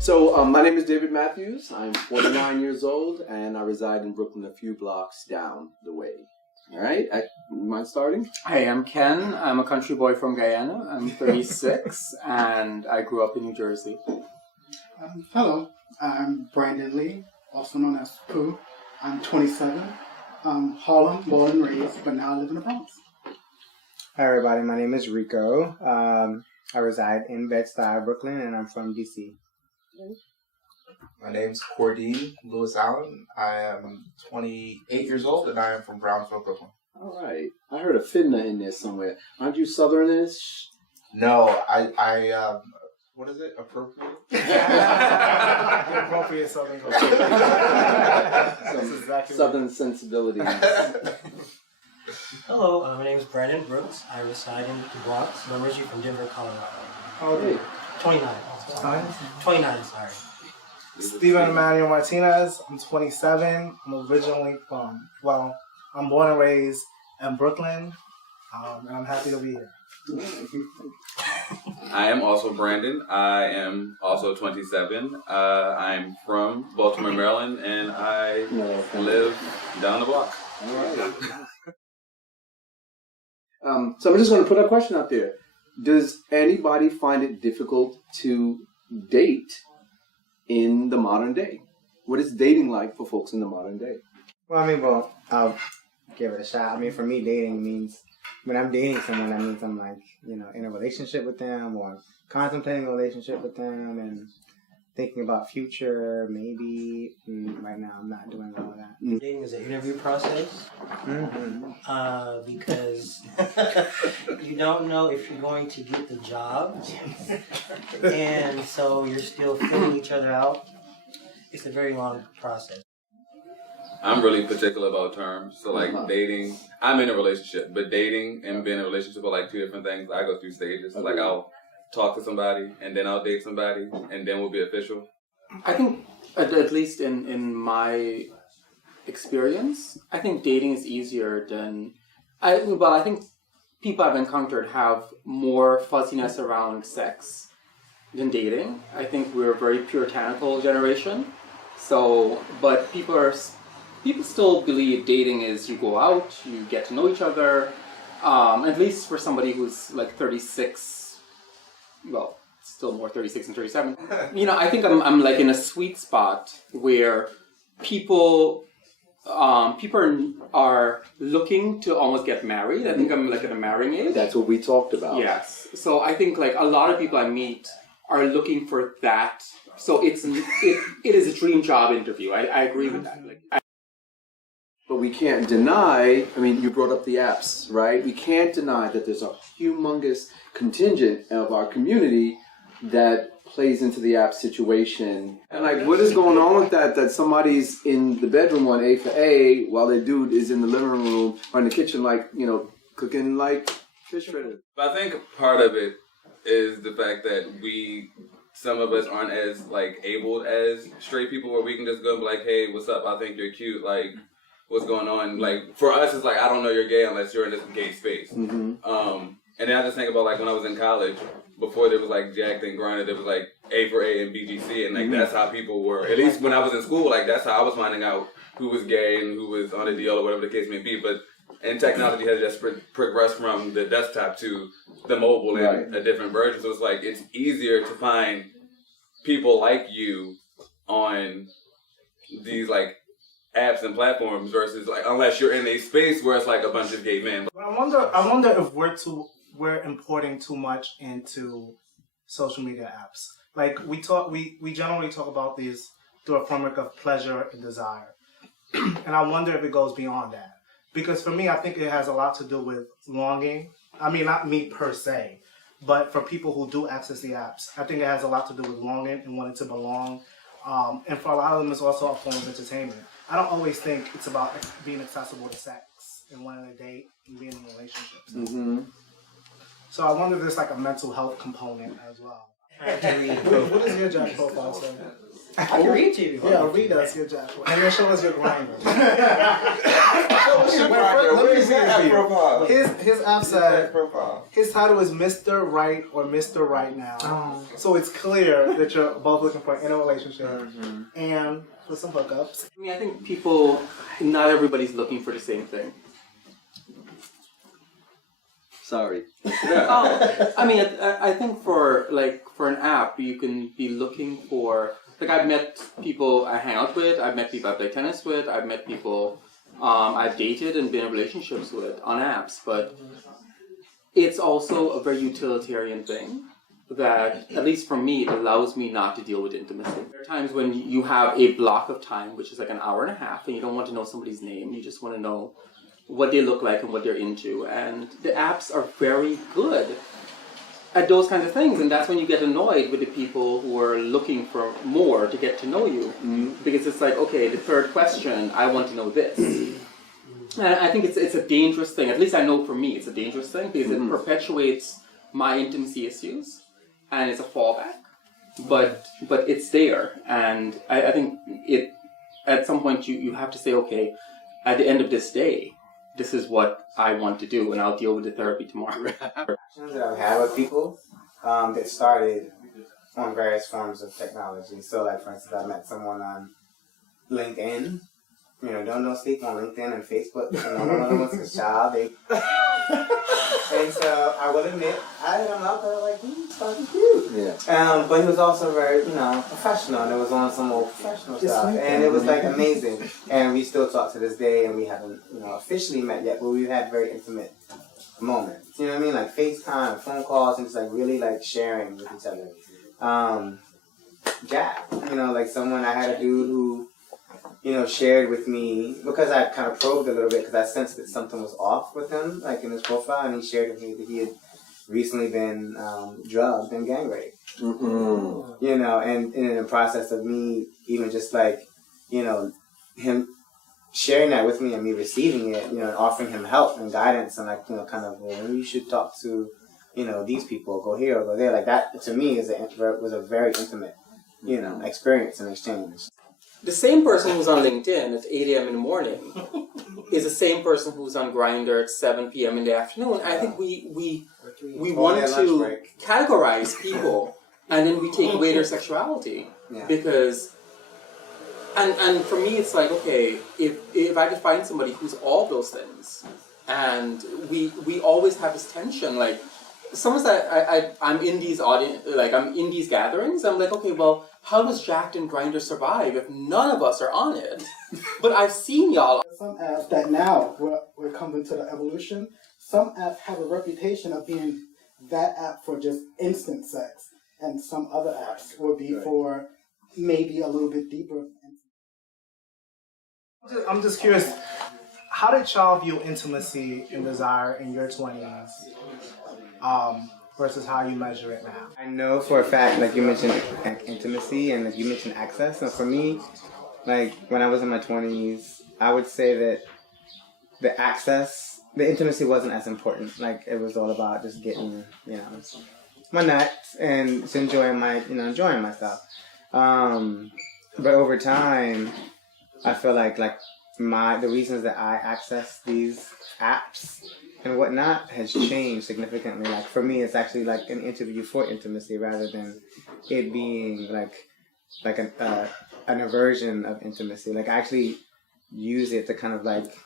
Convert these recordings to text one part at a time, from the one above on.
So my name is David Matthews. I'm 49 years old, and I reside in Brooklyn, a few blocks down the way. All right, mind starting? Hey, I'm Ken. I'm a country boy from Guyana. I'm 36, and I grew up in New Jersey. Hello, I'm Brandon Lee, also known as Pooh. I'm 27. Harlem, born and raised, but now I live in the Bronx. Hi everybody, my name is Rico. I reside in Bed-Stuy, Brooklyn, and I'm from DC. My name's Cordine Lewis Allen. I am 28 years old, and I am from Brownsville, Brooklyn. All right. I heard a Fidna in there somewhere. Aren't you Southernish? No, I what is it? Appropriate? Appropriate Southern culture. That's exactly Southern sensibilities. Hello, my name is Brandon Brooks. I reside in the Bronx. I'm originally from Denver, Colorado. How old are you? 29. Sorry. 29, sorry. Steven Emmanuel Martinez. I'm 27. I'm originally from, I'm born and raised in Brooklyn, and I'm happy to be here. I am also Brandon. I am also 27. I'm from Baltimore, Maryland, and I live down the block. All right. So I'm just going to put a question out there. Does anybody find it difficult to date in the modern day? What is dating like for folks in the modern day? Well, I'll give it a shot. For me, dating means when I'm dating someone, that means I'm in a relationship with them or contemplating a relationship with them and thinking about future, maybe. Right now, I'm not doing all of that. Dating is an interview process because you don't know if you're going to get the job, and so you're still filling each other out. It's a very long process. I'm really particular about terms. So dating, I'm in a relationship, but dating and being in a relationship are like two different things. I go through stages. Okay. I'll talk to somebody, and then I'll date somebody, and then we'll be official. I think, at least in my experience, I think dating is easier than... I think people I've encountered have more fuzziness around sex than dating. I think we're a very puritanical generation. But people still believe dating is you go out, you get to know each other. At least for somebody who's 36, still more 36 and 37. I think I'm in a sweet spot where people are looking to almost get married. I think I'm at a marrying age. That's what we talked about. Yes. So I think a lot of people I meet are looking for that. So it is a dream job interview. I agree with that. But we can't deny, you brought up the apps, right? We can't deny that there's a humongous contingent of our community that plays into the app situation. And what is going on with that somebody's in the bedroom on A for A while their dude is in the living room or in the kitchen cooking fish fritters. But I think part of it is the fact that some of us aren't as abled as straight people where we can just go and be like, hey, what's up? I think you're cute. What's going on? For us, it's I don't know you're gay unless you're in this gay space. Mm-hmm. And then I just think about when I was in college, before there was Jacked and Grinded, there was A for A and BGC, and that's how people were. At least when I was in school, that's how I was finding out who was gay and who was on a deal or whatever the case may be. But technology has just progressed from the desktop to the mobile and a different version. So it's easier to find people like you on these apps and platforms versus unless you're in a space where it's a bunch of gay men. But I wonder if we're importing too much into social media apps. We generally talk about these through a framework of pleasure and desire. And I wonder if it goes beyond that. Because for me, I think it has a lot to do with longing. Not me per se, but for people who do access the apps, I think it has a lot to do with longing and wanting to belong. And for a lot of them, it's also a form of entertainment. I don't always think it's about being accessible to sex and wanting to date and being in relationships. Mm-hmm. So I wonder if there's a mental health component as well. What does your job profile say? I can read you. Yeah, read us your Joshua. And then show us your grinder. What's your Grindr? What is that profile? His app That said profile. his title is Mr. Right or Mr. Right Now. So it's clear that you're both looking for an inner relationship and for some hookups. I mean, I think not everybody's looking for the same thing. Sorry. I mean, I think for an app, you can be looking for, like, I've met people I hang out with, I've met people I play tennis with, I've met people I've dated and been in relationships with on apps, but it's also a very utilitarian thing that, at least for me, it allows me not to deal with intimacy. There are times when you have a block of time, which is like an hour and a half, and you don't want to know somebody's name, you just want to know what they look like and what they're into, and the apps are very good at those kinds of things, and that's when you get annoyed with the people who are looking for more to get to know you, because it's like, okay, the third question, I want to know this. And I think it's a dangerous thing, at least I know for me it's a dangerous thing, because it perpetuates my intimacy issues, and it's a fallback, but it's there, and I think at some point you have to say, okay, at the end of this day, this is what I want to do, and I'll deal with the therapy tomorrow. That I've had with people that started on various forms of technology. So, like, for instance, I met someone on LinkedIn. You know, don't speak on LinkedIn and Facebook. You know, what's his job. And so I will admit, I hit him up and I was like, he's fucking cute. Yeah. But he was also very, professional, and it was on some old professional stuff. And it was like amazing. And we still talk to this day, and we haven't, officially met yet, but we've had very intimate moments. You know what I mean? Like FaceTime, phone calls, and just like really like sharing with each other. Jack, like someone, I had a dude who, shared with me, because I kind of probed a little bit, because I sensed that something was off with him, like in his profile, and he shared with me that he had recently been drugged and gang raped. And in the process of me even just like, him sharing that with me and me receiving it, and offering him help and guidance and like, kind of, well, maybe you should talk to, these people, go here or go there. Like that, to me, was a very intimate, experience and exchange. The same person who's on LinkedIn at 8 a.m. in the morning is the same person who's on Grindr at 7 p.m. in the afternoon. I think we want to categorize people, and then we take away their sexuality. Because, and for me, it's like, okay, if I could find somebody who's all those things, and we always have this tension, like, sometimes I'm in these I'm in these gatherings, I'm like, okay, well, how does Jacked and Grindr survive if none of us are on it? But I've seen y'all. Some apps that now we're coming to the evolution. Some apps have a reputation of being that app for just instant sex, and some other apps will be for maybe a little bit deeper. I'm just curious, how did y'all view intimacy and desire in your 20s? Versus how you measure it now. I know for a fact, like you mentioned intimacy and like you mentioned access. And for me, like when I was in my 20s, I would say that the intimacy wasn't as important. Like it was all about just getting, my nuts and just enjoying myself. But over time, I feel like the reasons that I access these apps and whatnot has changed significantly. Like for me, it's actually like an interview for intimacy rather than it being like an aversion of intimacy. Like I actually use it to kind of like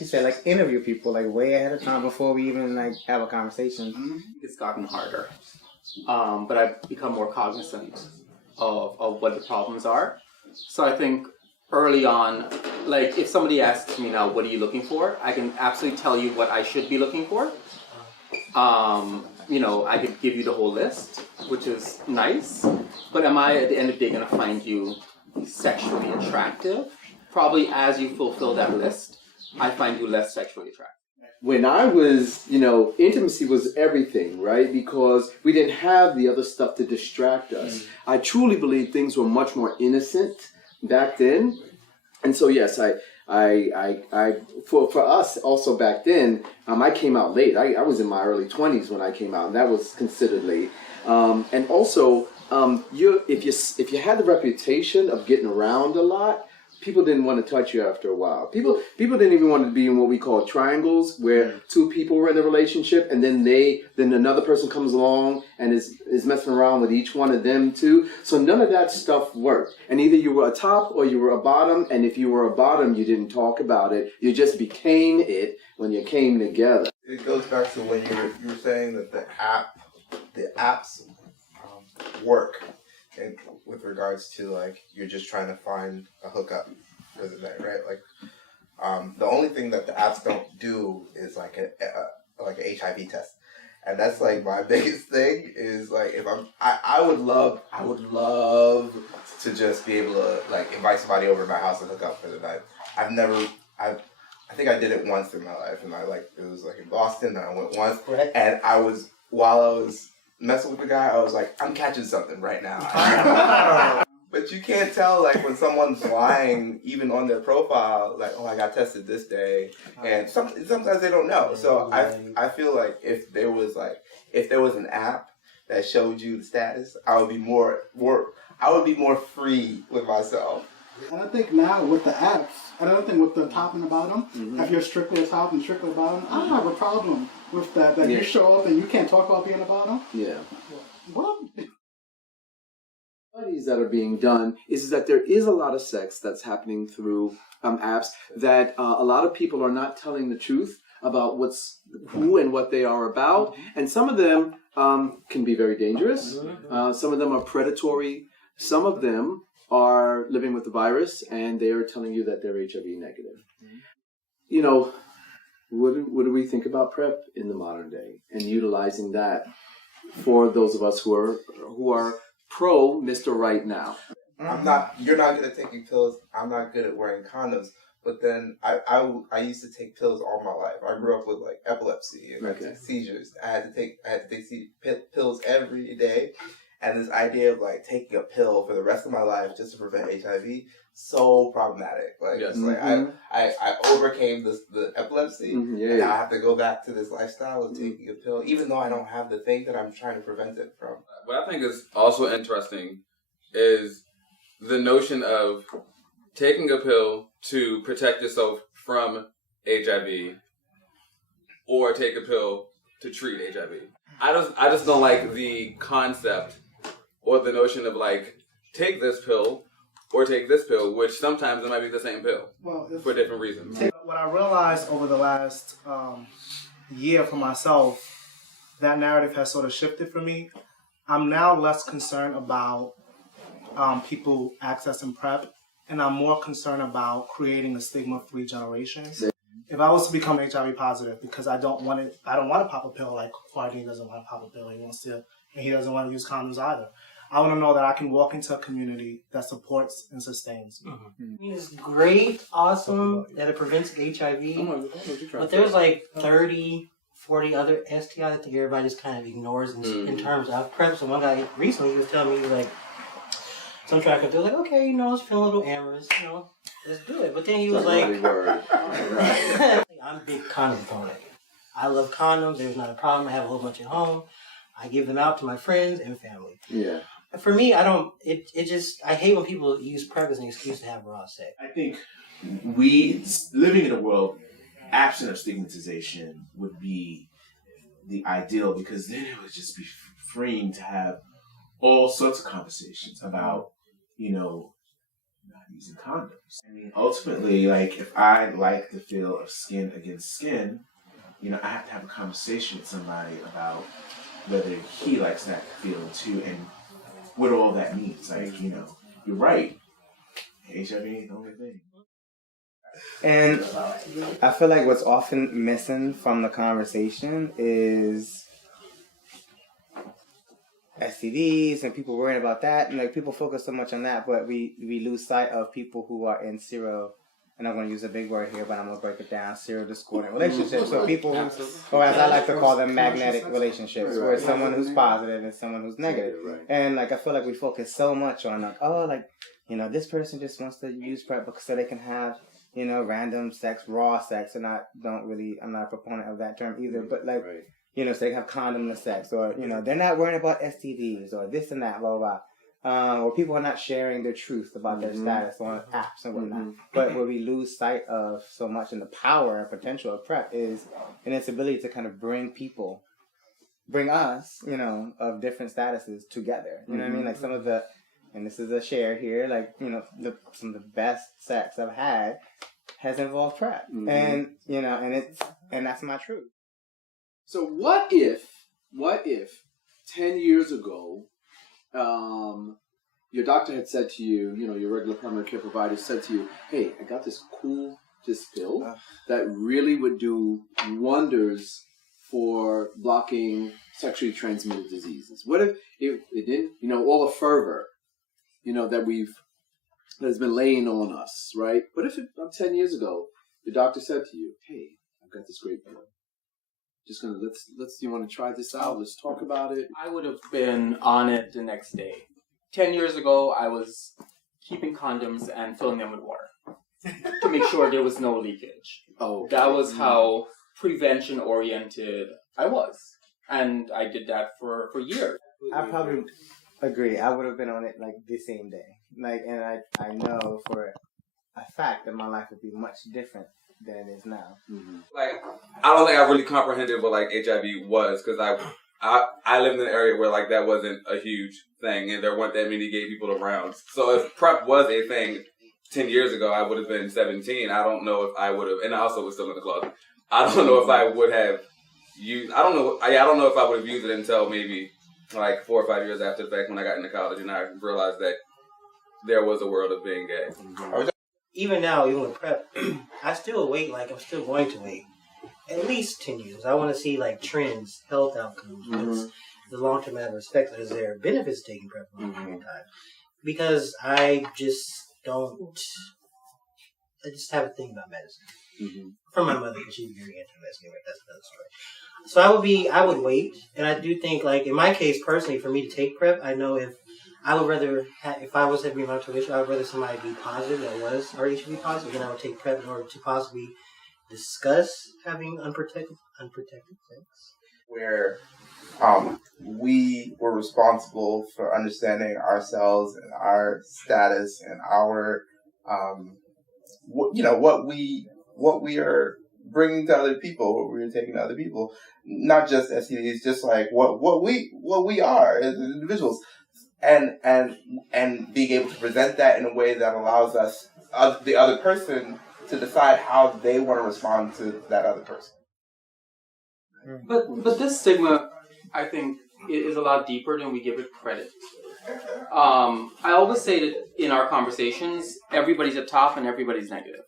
you said, like interview people like way ahead of time before we even like have a conversation. It's gotten harder, but I've become more cognizant of what the problems are. So I think early on, like if somebody asks me now, what are you looking for? I can absolutely tell you what I should be looking for. I could give you the whole list, which is nice. But am I at the end of the day going to find you sexually attractive? Probably as you fulfill that list, I find you less sexually attractive. When I was, intimacy was everything, right? Because we didn't have the other stuff to distract us. I truly believe things were much more innocent back then. And so yes, for us also back then, I came out late. I was in my early 20s when I came out, and that was considered late. And also if you had the reputation of getting around a lot, people didn't want to touch you after a while. People didn't even want to be in what we call triangles, where two people were in a relationship, and then another person comes along and is messing around with each one of them too. So none of that stuff worked. And either you were a top or you were a bottom, and if you were a bottom, you didn't talk about it. You just became it when you came together. It goes back to when you were saying that the apps work, and with regards to like you're just trying to find a hookup for the night, right? Like the only thing that the apps don't do is like an HIV test, and that's like my biggest thing is like if I would love to just be able to like invite somebody over to my house and hook up for the night. I think I did it once in my life, and it was like in Boston, and I went once, and while I was messing with the guy, I was like, I'm catching something right now. But you can't tell like when someone's lying, even on their profile, like, oh, I got tested this day, and sometimes they don't know. So I feel like if there was an app that showed you the status, I would be more free with myself. And I think now with the apps, and I don't think with the top and the bottom, if you're strictly a top and strictly a bottom, I don't have a problem with that. That you show up and you can't talk about being a bottom. Yeah. What? Studies that are being done is that there is a lot of sex that's happening through apps that a lot of people are not telling the truth about who and what they are about, and some of them can be very dangerous. Some of them are predatory. Some of them are living with the virus, and they are telling you that they're HIV negative. You know, what do we think about PrEP in the modern day and utilizing that for those of us who are pro Mr. Right Now? You're not good at taking pills. I'm not good at wearing condoms. But then I used to take pills all my life. I grew up with like epilepsy and seizures. I had to take pills every day. And this idea of like taking a pill for the rest of my life just to prevent HIV, so problematic. Like, I overcame the epilepsy, and I have to go back to this lifestyle of taking a pill, even though I don't have the thing that I'm trying to prevent it from. What I think is also interesting is the notion of taking a pill to protect yourself from HIV, or take a pill to treat HIV. I just don't like the concept or the notion of like, take this pill or take this pill, which sometimes it might be the same pill for different reasons. What I realized over the last year for myself, that narrative has sort of shifted for me. I'm now less concerned about people accessing PrEP, and I'm more concerned about creating a stigma-free generation. If I was to become HIV positive, because I don't want to pop a pill like Quardine doesn't want to pop a pill. He doesn't want to use condoms either. I want to know that I can walk into a community that supports and sustains me. It's great, awesome that it prevents HIV, but there's like 30, 40 other STIs I think everybody just kind of ignores in terms of PrEP. So one guy recently, he was telling me like, some tracker, they're like, okay, I was feeling a little amorous, let's do it. But then he was like, I'm a big condom proponent. I love condoms. There's not a problem. I have a whole bunch at home. I give them out to my friends and family. Yeah. For me, I hate when people use PrEP as an excuse to have raw sex. I think we, living in a world absent of stigmatization, would be the ideal, because then it would just be freeing to have all sorts of conversations about, not using condoms. I mean, ultimately, like, if I like the feel of skin against skin, I have to have a conversation with somebody about whether he likes that feeling too, and what all that means. Like, you're right. HIV ain't the only thing. And I feel like what's often missing from the conversation is STDs and people worrying about that. And like, people focus so much on that, but we lose sight of people who are in and I'm going to use a big word here, but I'm going to break it down, discordant relationships. So people who, or as I like to call them, magnetic relationships, where it's someone who's positive and someone who's negative. And like, I feel like we focus so much on like, this person just wants to use PrEP so they can have, random sex, raw sex. And I'm not a proponent of that term either. But like, you know, so they can have condomless sex, or, you know, they're not worrying about STDs or this and that, blah, blah, blah. Or people are not sharing their truth about their status on apps and whatnot. But what we lose sight of so much in the power and potential of PrEP is in its ability to kind of bring us, you know, of different statuses together. You know what I mean? Like some of the, and this is a share here, like, you know, some of the best sex I've had has involved PrEP. And, you know, and that's my truth. So what if 10 years ago, your doctor had said to you, you know, your regular primary care provider said to you, hey, I got this cool pill that really would do wonders for blocking sexually transmitted diseases. What if it didn't, you know, all the fervor, you know, that has been laying on us, right? What if 10 years ago, the doctor said to you, hey, I've got this great pill. Just gonna let's you want to try this out? Let's talk about it. I would have been on it the next day. 10 years ago, I was keeping condoms and filling them with water to make sure there was no leakage. Oh, that was how prevention oriented I was, and I did that for years. I probably agree. I would have been on it like the same day. Like, and I know for a fact that my life would be much different than it is now. Like, I don't think I really comprehended what like HIV was, because I lived in an area where like that wasn't a huge thing, and there weren't that many gay people around. So if PrEP was a thing 10 years ago, I would have been 17. I don't know if I would have, and I also was still in the closet. I don't know if I would have used. I don't know if I would have used it until maybe like 4 or 5 years after the fact, when I got into college and I realized that there was a world of being gay. Even now, even with PrEP, I still wait, like I'm still going to wait at least 10 years. I want to see like trends, health outcomes, what's the long-term aspect. Is there benefits to taking PrEP for a long period of time? Because I just have a thing about medicine. From my mother, because she's very anti-medicine, that's another story. So I would wait, and I do think, like, in my case, personally, for me to take PrEP, I know if I would rather, if I was having a mental issue, I would rather somebody be positive that was already HIV positive, then I would take PrEP in order to possibly discuss having unprotected sex. Where we were responsible for understanding ourselves and our status and our, what we are bringing to other people, what we are taking to other people, not just STDs, just like what we are as individuals. And being able to present that in a way that allows us, the other person, to decide how they want to respond to that other person. But this stigma, I think, is a lot deeper than we give it credit. I always say that in our conversations, everybody's at top and everybody's negative.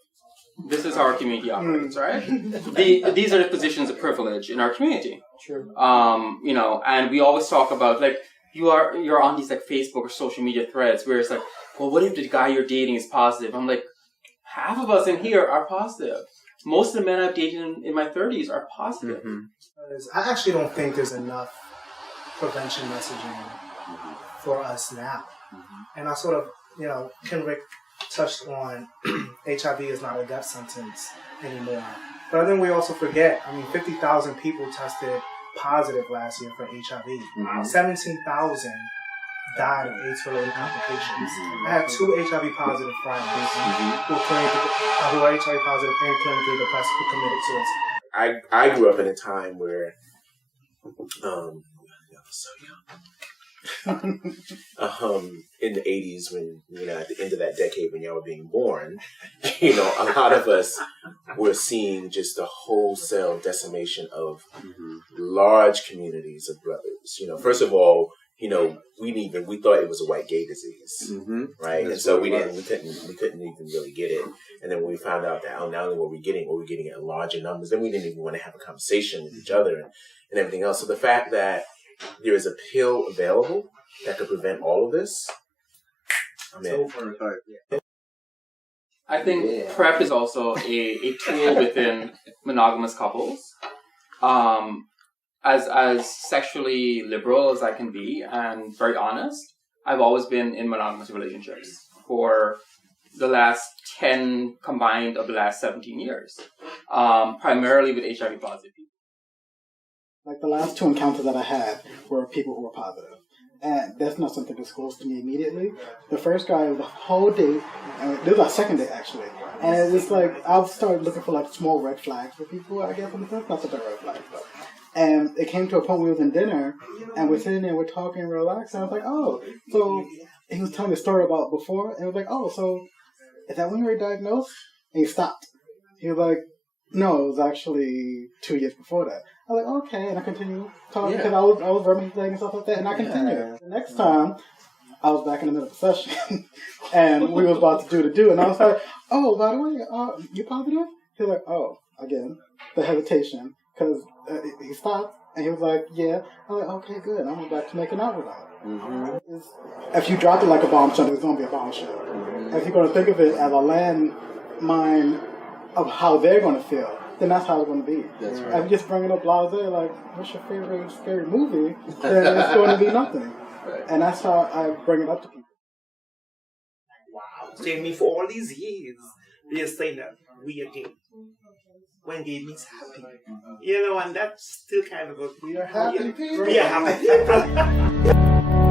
This is how our community operates, right? These are the positions of privilege in our community. True. And we always talk about, like, you're on these like Facebook or social media threads where it's like, well, what if the guy you're dating is positive? I'm like, half of us in here are positive. Most of the men I've dated in my 30s are positive. I actually don't think there's enough prevention messaging for us now. And I sort of, Kenrick touched on HIV is not a death sentence anymore. But I think we also forget, 50,000 people tested positive last year for HIV. 17,000 died of AIDS-related complications. I have 2 HIV positive friends who are HIV positive and clinically depressed who committed suicide. I grew up in a time where, I was so young. In the 80s, when, at the end of that decade when y'all were being born, a lot of us were seeing just the wholesale decimation of large communities of brothers. First of all, we thought it was a white gay disease, right? And so we couldn't even really get it. And then when we found out that not only were we getting it in larger numbers, then we didn't even want to have a conversation with each other and everything else. So the fact that there is a pill available that could prevent all of this, I think PrEP is also a tool within monogamous couples. As sexually liberal as I can be and very honest, I've always been in monogamous relationships for the last 10 combined of the last 17 years, primarily with HIV positive people. Like the last 2 encounters that I had were people who were positive. And that's not something disclosed to me immediately. The first guy, the whole date, and this was our second date actually. And it was like, I started looking for like small red flags for people, I guess, not such a red flag, but. And it came to a point where we was in dinner, and we're sitting there, we're talking, relaxing. And I was like, oh, so he was telling me a story about before, and I was like, oh, so is that when you were diagnosed? And he stopped. He was like, no, it was actually 2 years before that. I was like, okay, and I continued talking because I was reminiscing and stuff like that, and I continued. The next time, I was back in the middle of the session, and we was about to do, and I was like, oh, by the way, you positive? He was like, oh, again, the hesitation, because he stopped, and he was like, yeah. I was like, okay, good. I went back to making out with him. Mm-hmm. If you drop it like a bombshell, it's going to be a bombshell. Mm-hmm. If you're going to think of it as a landmine of how they're going to feel, then that's how it's going to be. That's right. If you just bring it up blasé, like, what's your favorite scary movie? Then it's going to be nothing. Right. And that's how I bring it up to people. Wow, Jamie, for all these years, they're saying that we are gay. When gay means happy. You know, and that's still kind of a... We are happy people. We are happy people.